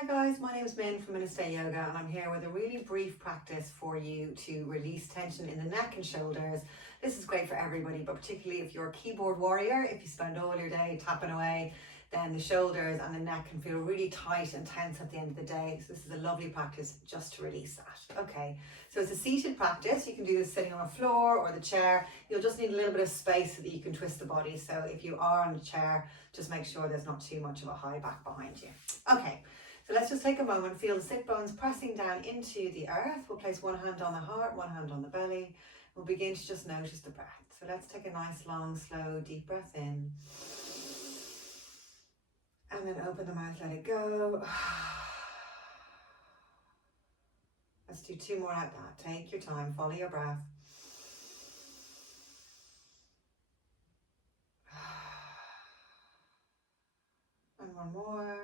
Hi guys, my name is Min from Ministay Yoga and I'm here with a really brief practice for you to release tension in the neck and shoulders. This is great for everybody, but particularly if you're a keyboard warrior, if you spend all your day tapping away, then the shoulders and the neck can feel really tight and tense at the end of the day. So this is a lovely practice just to release that. Okay, so it's a seated practice. You can do this sitting on a floor or the chair. You'll just need a little bit of space so that you can twist the body. So if you are on a chair, just make sure there's not too much of a high back behind you. Okay. So let's just take a moment, feel the sit bones pressing down into the earth. We'll place one hand on the heart, one hand on the belly. We'll begin to just notice the breath. So let's take a nice, long, slow, deep breath in. And then open the mouth, let it go. Let's do two more like that. Take your time, follow your breath. And one more.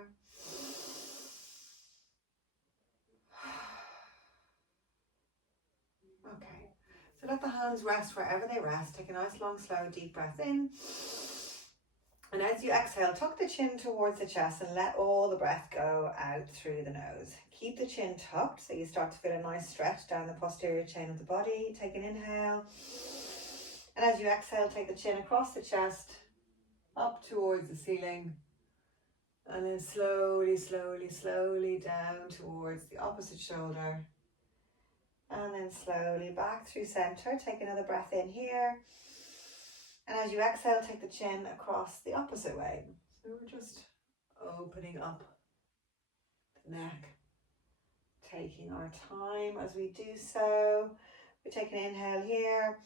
Okay, so let the hands rest wherever they rest. Take a nice long slow deep breath in, and as you exhale, tuck the chin towards the chest and let all the breath go out through the nose. Keep the chin tucked so you start to feel a nice stretch down the posterior chain of the body. Take an inhale, and as you exhale, take the chin across the chest up towards the ceiling, and then slowly down towards the opposite shoulder. And then slowly back through center. Take another breath in here. And as you exhale, take the chin across the opposite way. So we're just opening up the neck, taking our time as we do so. We take an inhale here.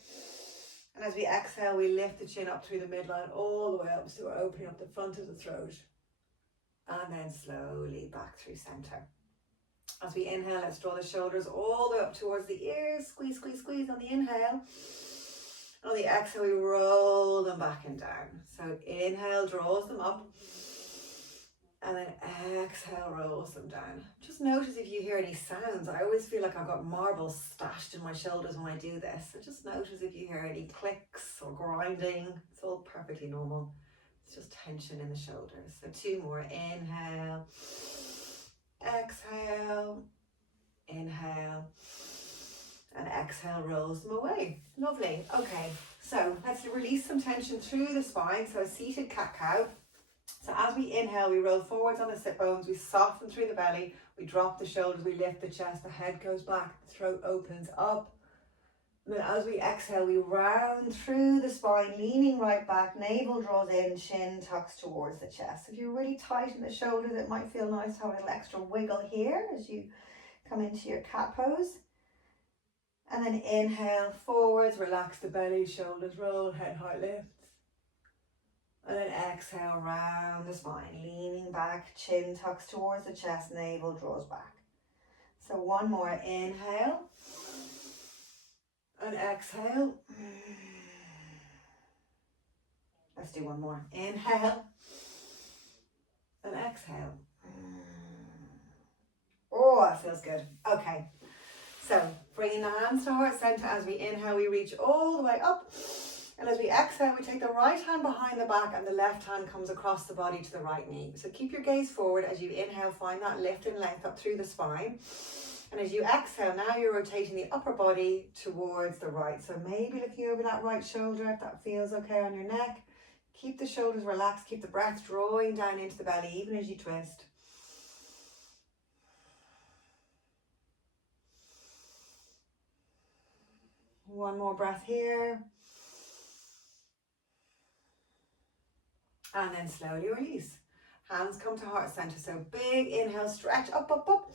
And as we exhale, we lift the chin up through the midline all the way up. So we're opening up the front of the throat. And then slowly back through center. As we inhale, let's draw the shoulders all the way up towards the ears. Squeeze, squeeze, squeeze on the inhale. On the exhale, we roll them back and down. So inhale draws them up. And then exhale rolls them down. Just notice if you hear any sounds. I always feel like I've got marbles stashed in my shoulders when I do this. So just notice if you hear any clicks or grinding. It's all perfectly normal. It's just tension in the shoulders. So two more. Inhale. Exhale, inhale, and exhale rolls them away. Lovely. Okay, so let's release some tension through the spine. So a seated cat-cow. So as we inhale, we roll forwards on the sit bones, we soften through the belly, we drop the shoulders, we lift the chest, the head goes back, the throat opens up. And then as we exhale, we round through the spine, leaning right back, navel draws in, chin tucks towards the chest. If you're really tight in the shoulders, it might feel nice to have a little extra wiggle here as you come into your cat pose. And then inhale forwards, relax the belly, shoulders roll, head heart lifts. And then exhale, round the spine, leaning back, chin tucks towards the chest, navel draws back. So one more, inhale. And exhale. Let's do one more. Inhale. And exhale. Oh, that feels good. Okay. So bringing the hands to heart center. As we inhale, we reach all the way up. And as we exhale, we take the right hand behind the back and the left hand comes across the body to the right knee. So keep your gaze forward as you inhale, find that lift and length up through the spine. And as you exhale, now you're rotating the upper body towards the right. So maybe looking over that right shoulder, if that feels okay on your neck. Keep the shoulders relaxed, keep the breath drawing down into the belly, even as you twist. One more breath here. And then slowly release. Hands come to heart center. So big inhale, stretch up, up, up.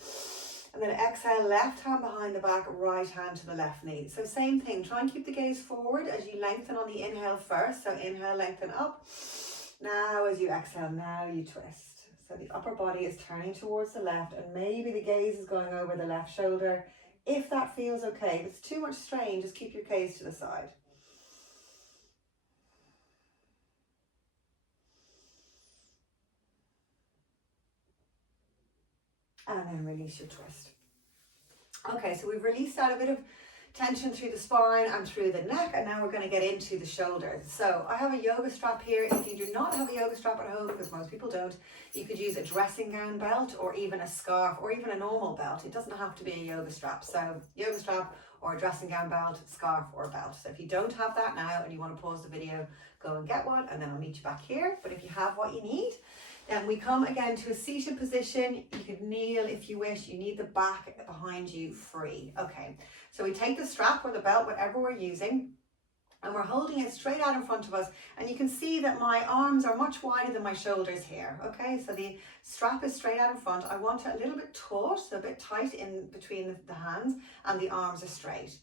And then exhale, left hand behind the back, right hand to the left knee. So same thing, try and keep the gaze forward as you lengthen on the inhale first. So inhale, lengthen up. Now as you exhale, now you twist. So the upper body is turning towards the left and maybe the gaze is going over the left shoulder. If that feels okay, if it's too much strain, just keep your gaze to the side. And then release your twist. Okay, so we've released out a bit of tension through the spine and through the neck, and now we're going to get into the shoulders. So I have a yoga strap here. If you do not have a yoga strap at home, because most people don't, you could use a dressing gown belt or even a scarf or even a normal belt. It doesn't have to be a yoga strap. So yoga strap or a dressing gown belt, scarf or belt. So if you don't have that now and you want to pause the video, go and get one, and then I'll meet you back here. But if you have what you need, then we come again to a seated position. You could kneel if you wish. You need the back behind you free. Okay, so we take the strap or the belt, whatever we're using, and we're holding it straight out in front of us. And you can see that my arms are much wider than my shoulders here. Okay, so the strap is straight out in front. I want it a little bit taut, so a bit tight in between the hands, and the arms are straight.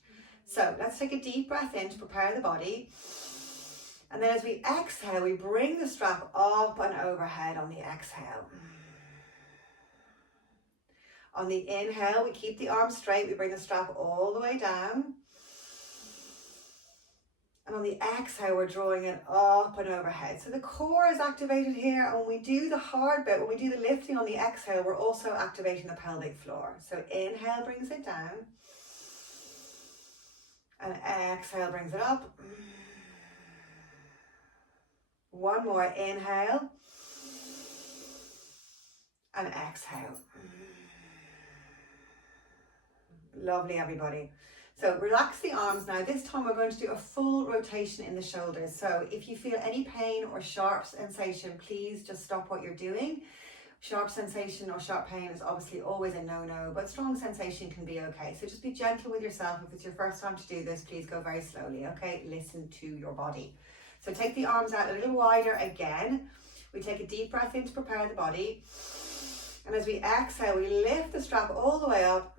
So let's take a deep breath in to prepare the body. And then as we exhale, we bring the strap up and overhead on the exhale. On the inhale, we keep the arms straight. We bring the strap all the way down. And on the exhale, we're drawing it up and overhead. So the core is activated here. And when we do the hard bit, when we do the lifting on the exhale, we're also activating the pelvic floor. So inhale brings it down. And exhale brings it up. One more, inhale and exhale. Lovely, everybody. So relax the arms now. This time we're going to do a full rotation in the shoulders. So if you feel any pain or sharp sensation, please just stop what you're doing. Sharp sensation or sharp pain is obviously always a no-no, but strong sensation can be okay. So just be gentle with yourself. If it's your first time to do this, please go very slowly, okay? Listen to your body. So take the arms out a little wider again. We take a deep breath in to prepare the body. And as we exhale, we lift the strap all the way up.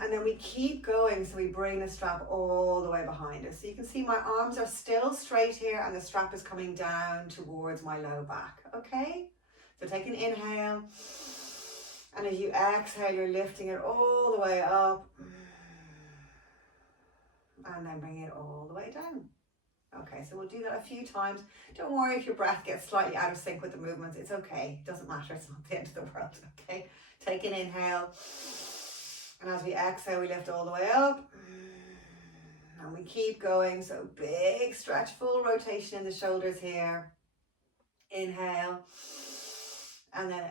And then we keep going, so we bring the strap all the way behind us. So you can see my arms are still straight here and the strap is coming down towards my low back, okay? So take an inhale. And as you exhale, you're lifting it all the way up. And then bring it all the way down. Okay, so we'll do that a few times. Don't worry if your breath gets slightly out of sync with the movements. It's okay. It doesn't matter. It's not the end of the world. Okay, take an inhale. And as we exhale, we lift all the way up. And we keep going. So big stretch, full rotation in the shoulders here. Inhale. And then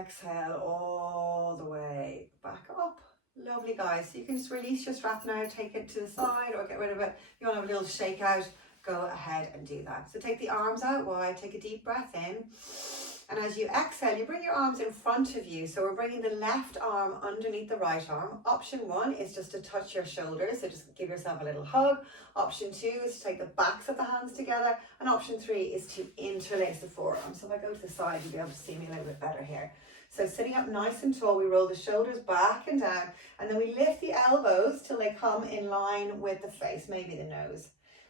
exhale all the way back up. Lovely, guys. So you can just release your strap now, take it to the side or get rid of it. If you want to have a little shake out, go ahead and do that. So take the arms out wide, take a deep breath in. And as you exhale, you bring your arms in front of you. So we're bringing the left arm underneath the right arm. Option 1 is just to touch your shoulders. So just give yourself a little hug. Option 2 is to take the backs of the hands together. And option 3 is to interlace the forearms. So if I go to the side, you'll be able to see me a little bit better here. So sitting up nice and tall, we roll the shoulders back and down, and then we lift the elbows till they come in line with the face, maybe the nose.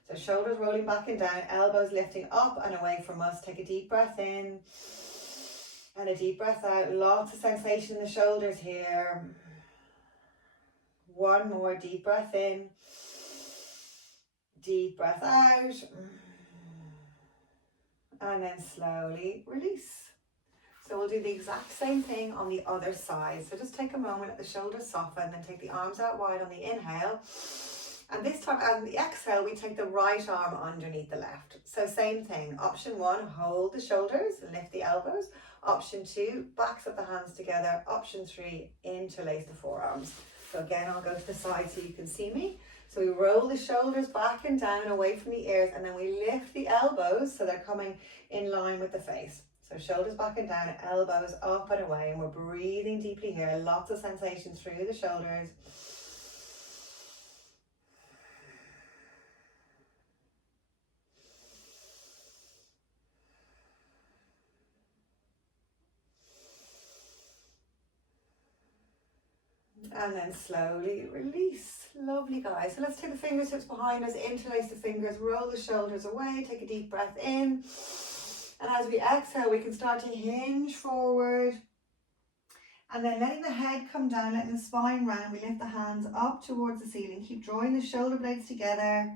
So shoulders rolling back and down, elbows lifting up and away from us. Take a deep breath in and a deep breath out. Lots of sensation in the shoulders here. One more deep breath in, deep breath out, and then slowly release. So we'll do the exact same thing on the other side. So just take a moment, let the shoulders soften, then take the arms out wide on the inhale. And this time on the exhale, we take the right arm underneath the left. So same thing. Option 1, hold the shoulders and lift the elbows. Option 2, backs of the hands together. Option 3, interlace the forearms. So again, I'll go to the side so you can see me. So we roll the shoulders back and down away from the ears, and then we lift the elbows so they're coming in line with the face. So shoulders back and down, elbows up and away, and we're breathing deeply here. Lots of sensation through the shoulders. And then slowly release. Lovely, guys. So let's take the fingertips behind us, interlace the fingers, roll the shoulders away, take a deep breath in. And as we exhale, we can start to hinge forward. And then letting the head come down, letting the spine round, we lift the hands up towards the ceiling. Keep drawing the shoulder blades together.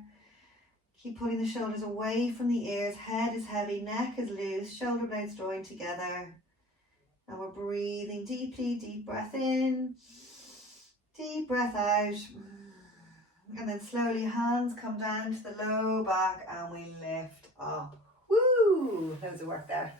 Keep pulling the shoulders away from the ears. Head is heavy, neck is loose, shoulder blades drawing together. And we're breathing deeply, deep breath in, deep breath out. And then slowly hands come down to the low back and we lift up. Woo! Loads of work there.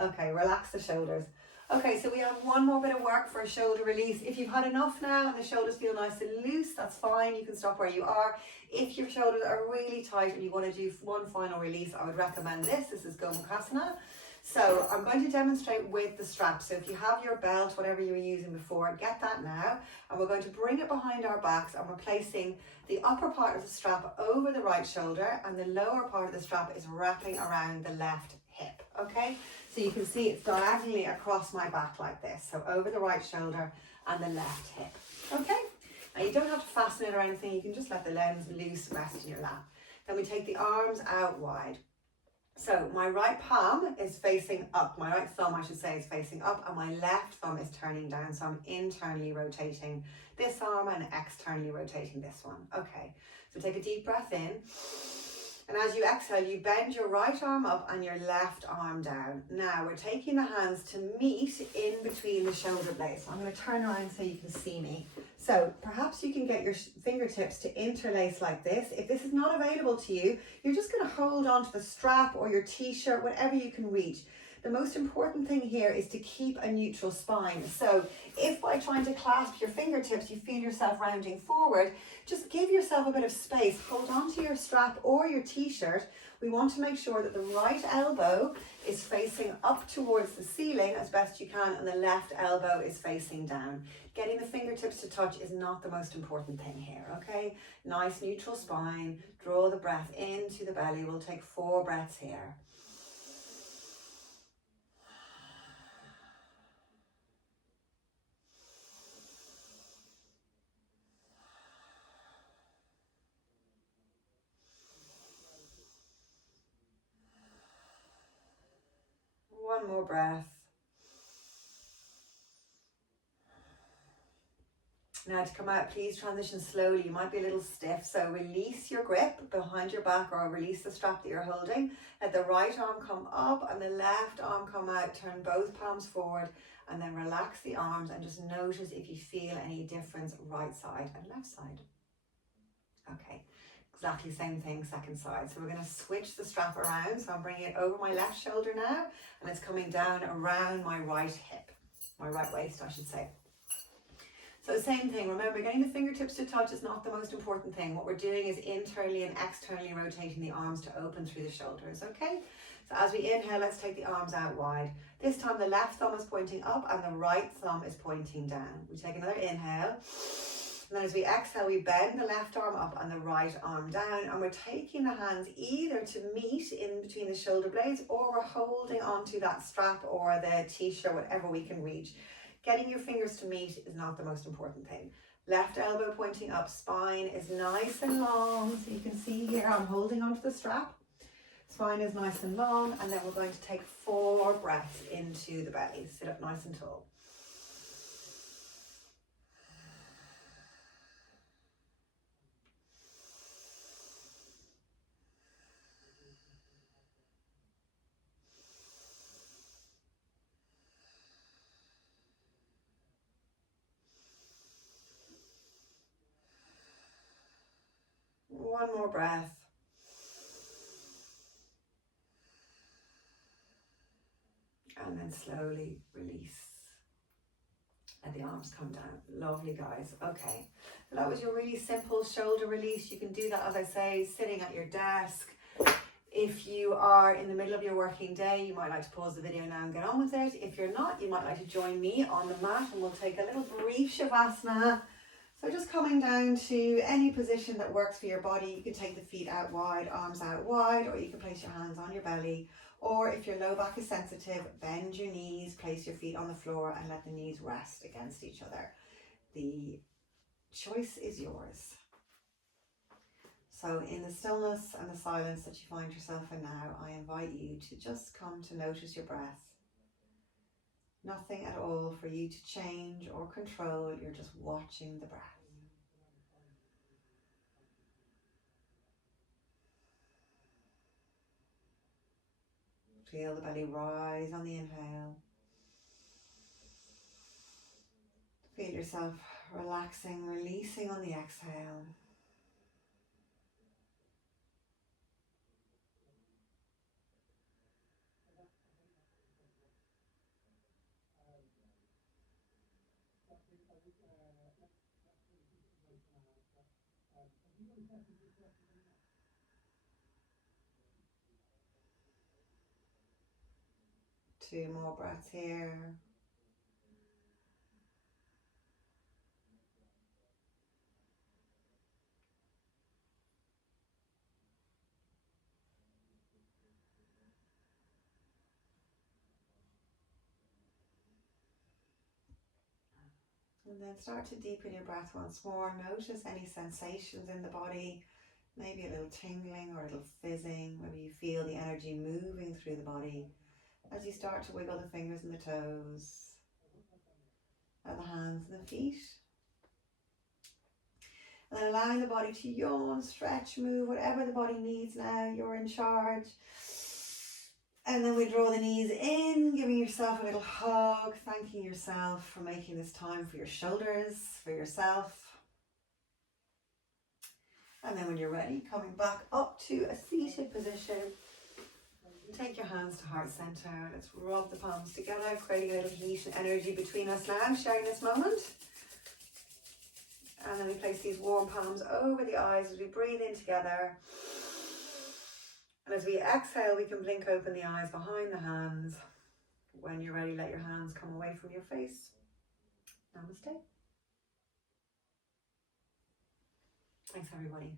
Okay, relax the shoulders. Okay, so we have one more bit of work for a shoulder release. If you've had enough now and the shoulders feel nice and loose, that's fine. You can stop where you are. If your shoulders are really tight and you want to do one final release, I would recommend this. This is Gomukhasana. So I'm going to demonstrate with the strap. So if you have your belt, whatever you were using before, get that now. And we're going to bring it behind our backs and we're placing the upper part of the strap over the right shoulder and the lower part of the strap is wrapping around the left hip, okay? So you can see it's diagonally across my back like this. So over the right shoulder and the left hip, okay? Now you don't have to fasten it or anything. You can just let the lens loose, rest in your lap. Then we take the arms out wide. So my right palm is facing up, my right thumb I should say is facing up and my left thumb is turning down. So I'm internally rotating this arm and externally rotating this one. Okay, so take a deep breath in. And as you exhale, you bend your right arm up and your left arm down. Now we're taking the hands to meet in between the shoulder blades. So I'm going to turn around so you can see me. So perhaps you can get your fingertips to interlace like this. If this is not available to you, you're just going to hold on to the strap or your t-shirt, whatever you can reach. The most important thing here is to keep a neutral spine. So if by trying to clasp your fingertips, you feel yourself rounding forward, just give yourself a bit of space. Hold on to your strap or your t-shirt. We want to make sure that the right elbow is facing up towards the ceiling as best you can and the left elbow is facing down. Getting the fingertips to touch is not the most important thing here, okay? Nice neutral spine. Draw the breath into the belly. We'll take 4 breaths here. One more breath. Now to come out, please transition slowly. You might be a little stiff, so release your grip behind your back or release the strap that you're holding. Let the right arm come up and the left arm come out. Turn both palms forward and then relax the arms and just notice if you feel any difference right side and left side. Okay, exactly same thing, second side. So we're going to switch the strap around. So I'm bringing it over my left shoulder now and it's coming down around my right hip, my right waist, I should say. So same thing, remember getting the fingertips to touch is not the most important thing. What we're doing is internally and externally rotating the arms to open through the shoulders, okay? So as we inhale, let's take the arms out wide. This time the left thumb is pointing up and the right thumb is pointing down. We take another inhale. And then as we exhale, we bend the left arm up and the right arm down. And we're taking the hands either to meet in between the shoulder blades or we're holding onto that strap or the t-shirt, whatever we can reach. Getting your fingers to meet is not the most important thing. Left elbow pointing up, spine is nice and long. So you can see here I'm holding onto the strap. Spine is nice and long. And then we're going to take 4 breaths into the belly. Sit up nice and tall. One more breath. And then slowly release. Let the arms come down. Lovely, guys. Okay. So that was your really simple shoulder release. You can do that, as I say, sitting at your desk. If you are in the middle of your working day, you might like to pause the video now and get on with it. If you're not, you might like to join me on the mat and we'll take a little brief Shavasana. So just coming down to any position that works for your body. You can take the feet out wide, arms out wide, or you can place your hands on your belly. Or if your low back is sensitive, bend your knees, place your feet on the floor and let the knees rest against each other. The choice is yours. So in the stillness and the silence that you find yourself in now, I invite you to just come to notice your breath. Nothing at all for you to change or control, you're just watching the breath. Feel the belly rise on the inhale. Feel yourself relaxing, releasing on the exhale. Two more breaths here. And then start to deepen your breath once more. Notice any sensations in the body, maybe a little tingling or a little fizzing. Maybe you feel the energy moving through the body as you start to wiggle the fingers and the toes, and the hands and the feet. And then allowing the body to yawn, stretch, move, whatever the body needs now. You're in charge. And then we draw the knees in, giving yourself a little hug, thanking yourself for making this time for your shoulders, for yourself. And then when you're ready, coming back up to a seated position. Take your hands to heart center. Let's rub the palms together, creating a little heat and energy between us now, sharing this moment. And then we place these warm palms over the eyes as we breathe in together. And as we exhale, we can blink open the eyes behind the hands. When you're ready, let your hands come away from your face. Namaste. Thanks, everybody.